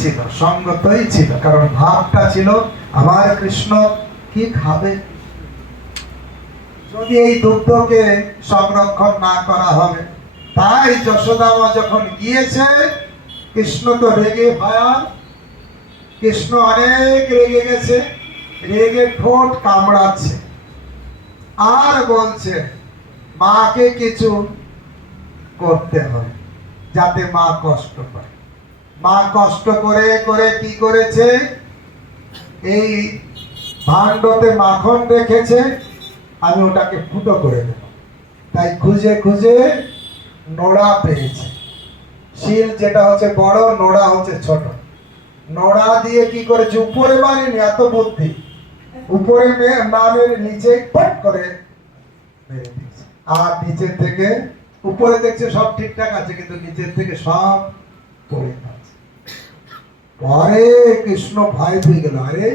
ছিল, সঙ্গতই ছিল, কারণ ভাবটা ছিল আমার কৃষ্ণ কি খাবে। যদি এই দুগ্ধকে সংরক্ষণ না করা হবে, তাই যশোদা মা যখন গিয়েছে, কৃষ্ণ তো রেগে ভয়াল, কৃষ্ণ অনেক রেগে গেছে, রেগে ঠোঁট কামড়াচ্ছে আর বলছে মাকে কিছু করতে হবে যাতে মা কষ্ট পায়। মা কষ্ট করে করে কি করেছে, এই ভাণ্ডতে মাখন রেখেছে, আমি ওটাকে ফুটো করে দেব। তাই খুঁজে খুঁজে নোড়া পেয়েছে, শিল যেটা হচ্ছে বড়, নোড়া হচ্ছে ছোট। নোড়া দিয়ে কি করেছে, উপরে মারেনি, এত বুদ্ধি, উপরে নামের নিচে পট করে মেরে দিয়েছে। আর নিচের থেকে উপরে দেখছে সব ঠিকঠাক আছে, কিন্তু নিচের থেকে সব পড়ে যাচ্ছে। পরে কৃষ্ণ ভয় পেয়ে গেল, আরে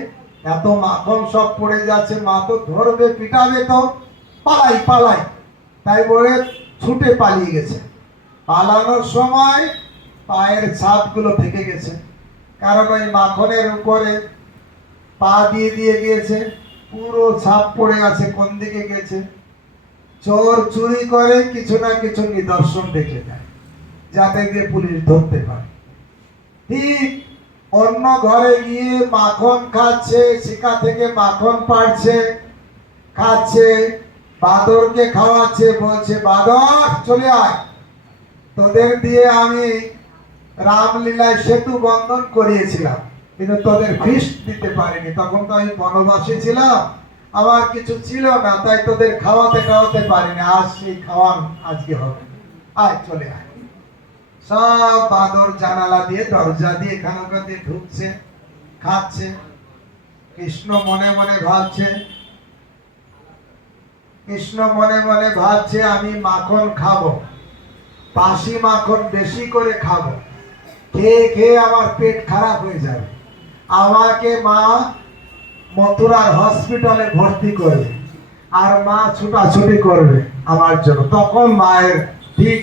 এত মাখন সব পড়ে যাচ্ছে, মা তো ধরবে পিটাবে, তো পালাই পালাই। তাই বলে ছুটে পালিয়ে গেছে। পালানোর সময় পায়ের ছাপগুলো থেকে গেছে, কারণ ওই মাখনের উপরে পা দিয়ে দিয়ে গিয়েছে, পুরো ছাপ পড়ে আছে কোন দিকে গেছে। চোর চুরি করে কিছু না কিছু নিদর্শন রেখে দেয়, যাতে দিয়ে পুলিশ ধরতে পারে। ঠিক অন্য ঘরে গিয়ে মাখন খাচ্ছে, শিকা থেকে মাখন পাড়ছে, খাচ্ছে, বাদরকে খাওয়াচ্ছে, বলছে বাদর চলে আয়, তোদের দিয়ে আমি রামলীলায় সেতু বন্ধন করিয়েছিলাম, কিন্তু তোদের ফিস্ট দিতে পারিনি, তখন তো আমি বনবাসী ছিলাম, আমার কিছু ছিল না, তাই তোদের খাওয়াতে খাওয়াতে পারিনি, আজ সেই খাওয়ান আজকে হবে, আয় চলে আয়। সব বাদর জানালা দিয়ে দরজা দিয়ে খানকা দিয়ে ঢুকছে, খাচ্ছে। কৃষ্ণ মনে মনে ভাবছে, কৃষ্ণ মনে মনে ভাবছে আমি মাখন খাবো, বাসি মাখন বেশি করে খাবো, খেয়ে খেয়ে আমার পেট খারাপ হয়ে যাবে, আমাকে মা মথুরার হসপিটালে ভর্তি করবে, আর মা ছুটাছুটি করবে আমার জন্য, তখন মায়ের ঠিক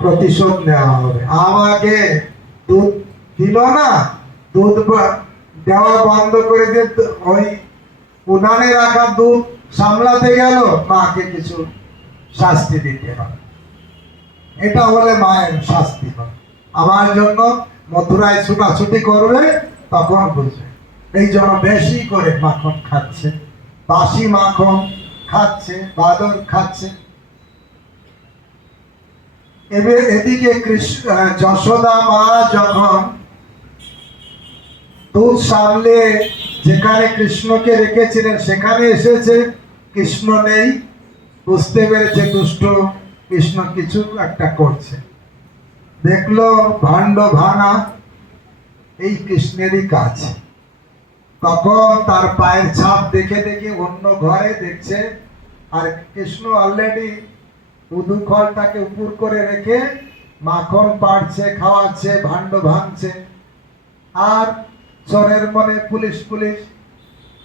প্রতিশোধ নেওয়া হবে। আমাকে দুধ দিল না, দুধ দেওয়া বন্ধ করে দিয়ে ওই উনানে রাখা দুধ সামলাতে গেল, মাকে কিছু শাস্তি দিতে হবে, এটা হলে মায়ের শাস্তি হবে। আমার জন্য মথুরায় ছুটাছুটি করবে, তখন বুঝবে। এই জন্য বেশি করে মাখন খাচ্ছে, বাসি মাখন খাচ্ছে, বাদর খাচ্ছে। এবার এদিকে যশোদা মা যখন দুধ সামলে যেখানে কৃষ্ণকে রেখেছিলেন সেখানে এসেছে, কৃষ্ণ নেই, বুঝতে পেরেছে দুষ্ট কৃষ্ণ কিছু একটা করছে। দেখলো ভাণ্ড ভাঙা, এই কৃষ্ণেরই কাজ। তখন তার পায়ের ছাপ দেখে দেখে অন্য ঘরে দেখছে, আর কৃষ্ণ অলরেডি উদুখলটাকে উপর করে রেখে মাখন পাড়ছে, খাওয়াচ্ছে, ভাণ্ড ভাঙছে। আর চোরের মনে পুলিশ পুলিশ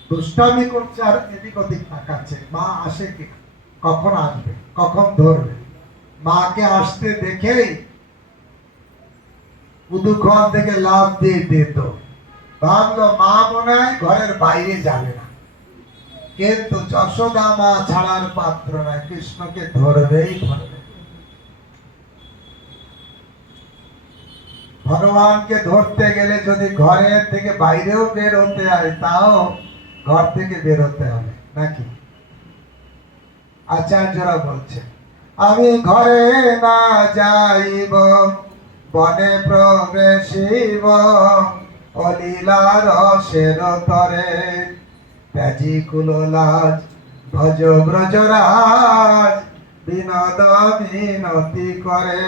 দুষ্টামি করছে, আর এদিক ওদিক তাকাচ্ছে, মা আসে কি, কখন আসবে, কখন ধরবে। মাকে আসতে দেখেই উদুখল থেকে লাভ দিয়ে দিত, ভাবলো মা মনে হয় ঘরের বাইরে যাবে না, কিন্তু যশোদা মা ছাড়ার পাত্র নয়, কৃষ্ণকে ধরবেই ধরবে। ভগবানকে ধরতে গেলে যদি ঘরের থেকে বাইরেও বের হতে হয়, তাও ঘর থেকে বের হতে হবে নাকি? আচার্যরা বলছে আমি ঘরে না যাইব, বনে প্রবেশিব, অলীলা রসের তরে, ত্যাজি কুল লাজ ভজ ব্রজরাজ, বিনোদ মিনতি করে।